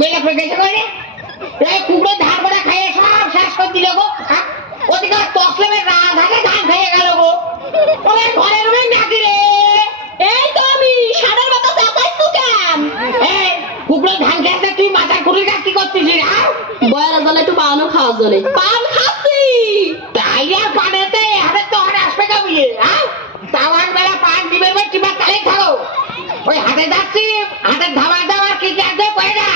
মেলে করে গেছে করে এই কুমড়ো ধান করে খাইয়ে সব শেষ করে দিল গো? ওদিকে তসলেমের রাত হাতে ধান খেয়ে গেল গো। ওরে ঘরের রুমে নাকি রে। এই তো আমি সাড়ের মতো এই কুমড়ো ধান খেয়েছে তুই মাথার কাজ কি করতেছিস হ্যাঁ বয়ের জলে একটু পানও খাওয়ার জলে। পান খাচ্ছি। তাই আর পানেতে হাতে তো হাতে আসবে কামিয়ে হ্যাঁ তাওয়ার বেলা পান দিবে বা তালে থাকো। ওই হাতে যাচ্ছি হাতে ধাবা ধাবা কি যাচ্ছে কয়ে না।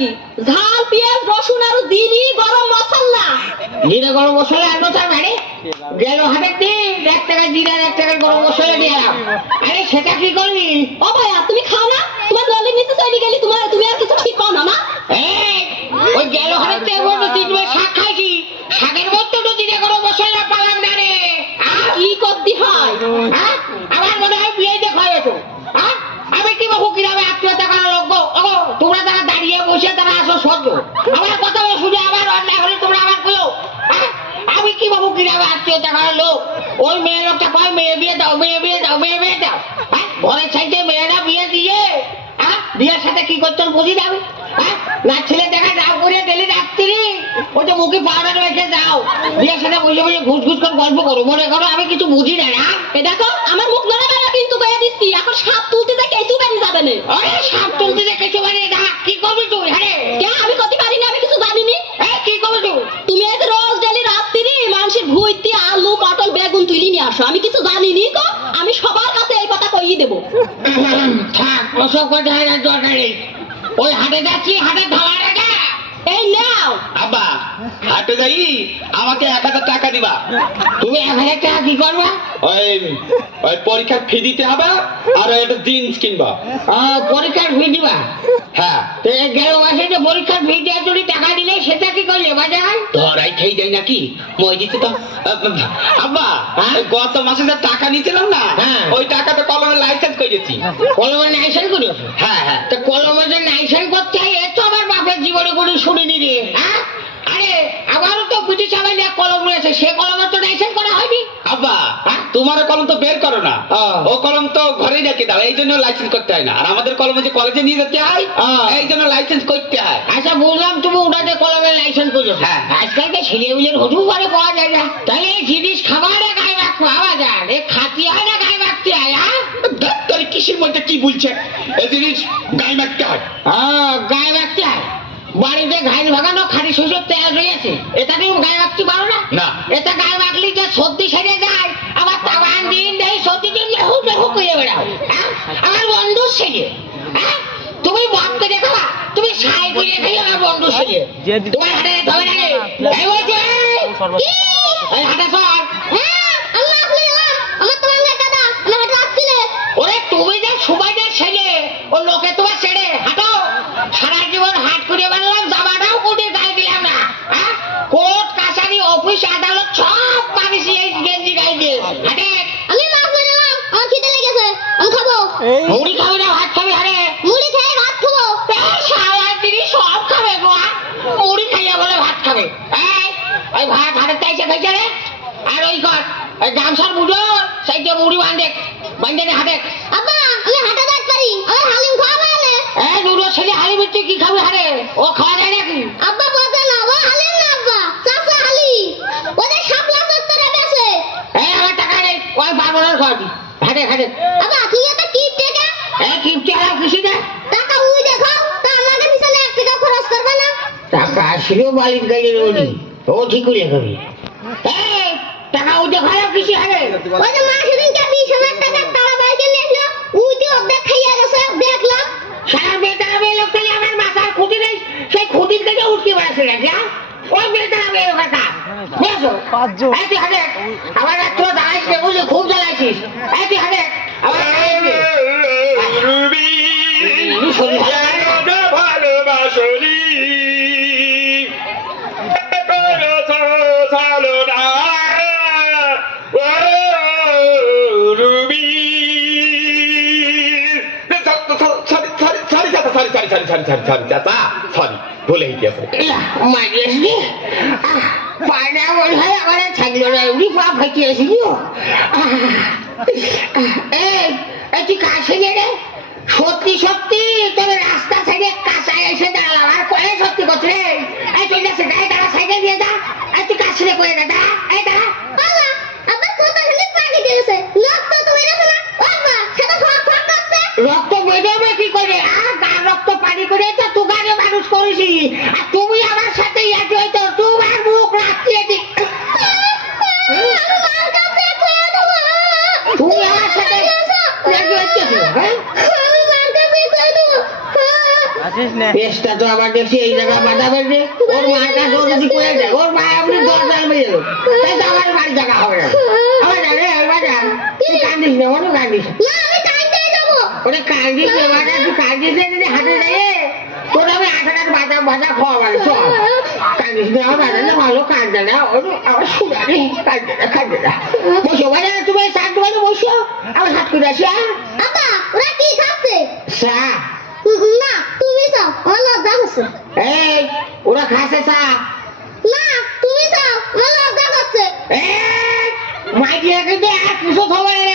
করা নাকি ঝাল পেঁয়াজ রসুন আর দিনি গরম মশলা। জিরে গরম মশলা আর বছর মানে? গেল হাতে দিন এক টাকা জিরা এক টাকা গরম মশলা দিয়ে আরে সেটা কি করবি ও ভাইয়া তুমি খাও না? তোমার জলের নিচে চলে গেলি তোমার তুমি আর কিছু ঠিক পাও না না ওই গেল হাতে তো এবার তিন মাস শাক খাইছি। শাকের মধ্যে তো জিরে গরম মশলা পালাম না রে। কি করতে হয়? হ্যাঁ? আমার মনে হয় বিয়ে দেখা হ্যাঁ? আমি কি বাবু কীভাবে আত্মীয়তা করার লোক গো? ওগো, তোমরা তারা দাঁড়িয়ে বসে তারা আমার কথা শুনে আমার অন্যায় হলে তোমরা আমার কেউ? আমি কি বাবু কীভাবে আত্মীয়তা করার লোক? ওই মেয়ে লোকটা কয় মেয়ে বিয়ে দাও মেয়ে বিয়ে দাও মেয়ে বিয়ে দাও। হ্যাঁ? ঘরের মেয়েরা বিয়ে দিয়ে হ্যাঁ? বিয়ের সাথে কি করতে বুঝি যাবে হ্যাঁ? না ছেলে দেখা যাও করে ডেলি রাত্রি। ওই যে মুখে পাউডার রেখে যাও বিয়ের সাথে বসে বসে ঘুষ ঘুষ করে গল্প করো। মনে করো আমি কিছু বুঝি না না? এ দেখো আমার মুখ নড়া কিন্তু কয়ে দিচ্ছি। এখন সাপ তুলতে যে কেঁচু বেরিয়ে যাবে না। আরে সাপ তুলতে না কি করবি তুই হ্যাঁ কে আমি করতে পারি না আমি কিছু জানি নি এই কি করবি তুই তুমি এই যে রোজ ডেলি রাত্রি মানুষের ভুইতে আলু পটল বেগুন তুলি নিয়ে আসো আমি কিছু জানি নি কো? আমি সবার কাছে এই কথা কইয়ে দেব। থাক ওসব কথা না দরকার ওই হাটে যাচ্ছি হাটে ধাবা রেখা। এই নাও। আব্বা হাটে যাই আমাকে এক হাজার টাকা দিবা। তুমি এক হাজার টাকা কি করবা? ওই ওই পরীক্ষার ফি দিতে হবে আর একটা জিন্স কিনবা। পরীক্ষার ফি দিবা? হ্যাঁ। তো গেল মাসে যে পরীক্ষার ফি টাকা দিলে সেটা কি করলে বাজার? ধরাই খেয়ে যাই নাকি? মই দিতে তো। আব্বা হ্যাঁ? গত মাসে যে টাকা নিয়েছিলাম না হ্যাঁ। ওই টাকাতে কলমে লাইসেন্স করেছি কলমে নাইসেন করেছ হ্যাঁ হ্যাঁ। তো কলমে যে নাইসেন করতে এ তো আমার বাপের জীবনে কোনো শুনিনি রে হ্যাঁ? আরে আমারও তো ব্রিটিশ আমলে কলম রয়েছে সে কলমে তো নাইসেন করা হয়নি আব্বা হ্যাঁ? তোমার কলম তো বের করো না। হ্যাঁ। ও কলম তো ঘরেই রেখে দাও এই জন্য লাইসেন্স করতে হয় না। আর আমাদের কলমে যে কলেজে নিয়ে যেতে হয় হ্যাঁ। এই জন্য লাইসেন্স করতে হয়। আচ্ছা বুঝলাম তুমি ওটাতে কলমে লাইসেন্স করেছ। হ্যাঁ। আজকালকে ছেলেগুলোর হজু করে পাওয়া যায় না। তাহলে এই জিনিস খাবারে গায়ে রাখতে পাওয়া যায় এ খাতি হয় না গায়ে রাখতে হয় হ্যাঁ? ডাক্তার কিসের মধ্যে কি বলছে? এই জিনিস গায়ে মারতে হয়। হ্যাঁ গায়ে রাখতে হয়। বাড়িতে ঘাইল ভাগানো খালি শস্যের তেল রয়েছে এটা তুমি গায়ে রাখতে পারো না না। এটা গায়ে রাখলে যে সর্দি সেরে যায় আবার তাবান দিন দেয় সর্দি দিন লেহু লেহু করে বেড়াও হ্যাঁ? আমার বন্ধু সেরে হ্যাঁ? তুমি বাপকে দেখো না তুমি সাই করে খাই আমার বন্ধু সেরে তোমার হাতে ধরে এই বলছে এই হাতে সর ওরে তুমি যে সুবাইদের ছেলে ও লোকে তোমার ছেড়ে হাঁটো সারা জীবন হাট করে বেড়ালাম জামাটাও কোটির গায়ে দিলাম না হ্যাঁ? কোর্ট কাছারি অফিস আদালত সব মানুষ এই গেঞ্জি গায়ে দিয়ে হাটে মুড়ি খাবে না ভাত খাবে? হারে এই শালা তিনি সব খাবে গো হ্যাঁ? মুড়ি খাইয়া বলে ভাত খাবে। এই ওই ভাত হাতে চাইছে খাইছে রে। আর ওই কর ওই গামছার বুঝো সাইডে মুড়ি বাঁধে বাঁধে নে হাতে। এই দুটো ছেলে হাড়ি বিচ্ছে কি খাবে? হারে ও খাওয়া যায় নাকি? আব্বা বাজে না ও হালেন না আব্বা চাচা হালি ওদের শাপলা চত্বরে বেছে এই আমার টাকা নেই ওই খাওয়াবি হাটে হাটে আব্বা তুই এটা এই কিছু না টাকা উই দেখো তা আমাদের পিছনে এক টাকা খরচ করবে না। টাকা আসলেও মালিক গাড়ি রোজি ও ঠিক করে খাবি এই টাকা ও দেখায় কিছু হারে ওই যে মা সেদিন কে বিশ হাজার টাকা তারা বাইকে নিয়ে আসলো উই দিয়ে অর্ধেক খাইয়া গেছে দেখলাম সারা বেতারা মেয়ে লোক পেলে আমার মাথার খুঁটি নেই সেই খুঁটির থেকে উঠতে পারছে না যা ওই বেতারা মেয়ের কথা হাটে আমার একটু দাঁড়াইছিস রে, বুঝলি খুব জ্বালাইছিস এই তুই হাটে আমার Ruby sorry sorry sorry sorry sorry sorry sorry sorry sorry চাচা সরি ভুলে গিয়েছে পায়না হয় আমার থাকল না উনি পা ফাটিয়েছি এই তুই কাছে রে সত্যি সত্যি তোর রাস্তা সাইডে কাঁচায় এসে দাঁড়ালাম। আর কয়ে সত্যি রে? এই তুই না সেটাই দাঁড়া সাইকেল দিয়ে দা এই তুই কাছে করে দা দাঁড়া। এই করছে। রক্ত বেরোবে কি করে? আর রক্ত পানি করে তো তুগারে মানুষ করেছি। আর তুমি আমার সাথে ইয়াতে হইতো তোমার মুখ রাখতে দিক আমি মার কাছে কয়ে দেবো তুমি আমার সাথে ইয়াতে হইতেছো হ্যাঁ আমি মার কাছে কয়ে দেবো পেশটা তো দেখছি এই জায়গা বাধা বেঁধে ওর মার কাছে যদি করে দেয় ওর মা আপনি দশ ডাল বেজে দেবো তাই তো আমার বাড়ি জায়গা হবে না। আমার জানে জান তুই কান্দিস না ওটা কান্দিস ওটা কান্দিস না বাটা তুই কান্দিস না যদি হাতে দেয় তোর আমি আঠাটার বাজা বাজা খাওয়া মানে চল। কান্দিস না আমার বাজা না ভালো কান্দে না ওর আমার সুগারে কান্দে না কান্দে না। বসো বাজা তুমি সাত দোকানে বসো। আমার হাত করে আসি হ্যাঁ? ওরা কি খাচ্ছে? চা না তুমি চাও আমার লজ্জা করছে এই ওরা খাসে চা। না তুমি চাও আমার লজ্জা করছে। মাইকে এক কিছু খবর রে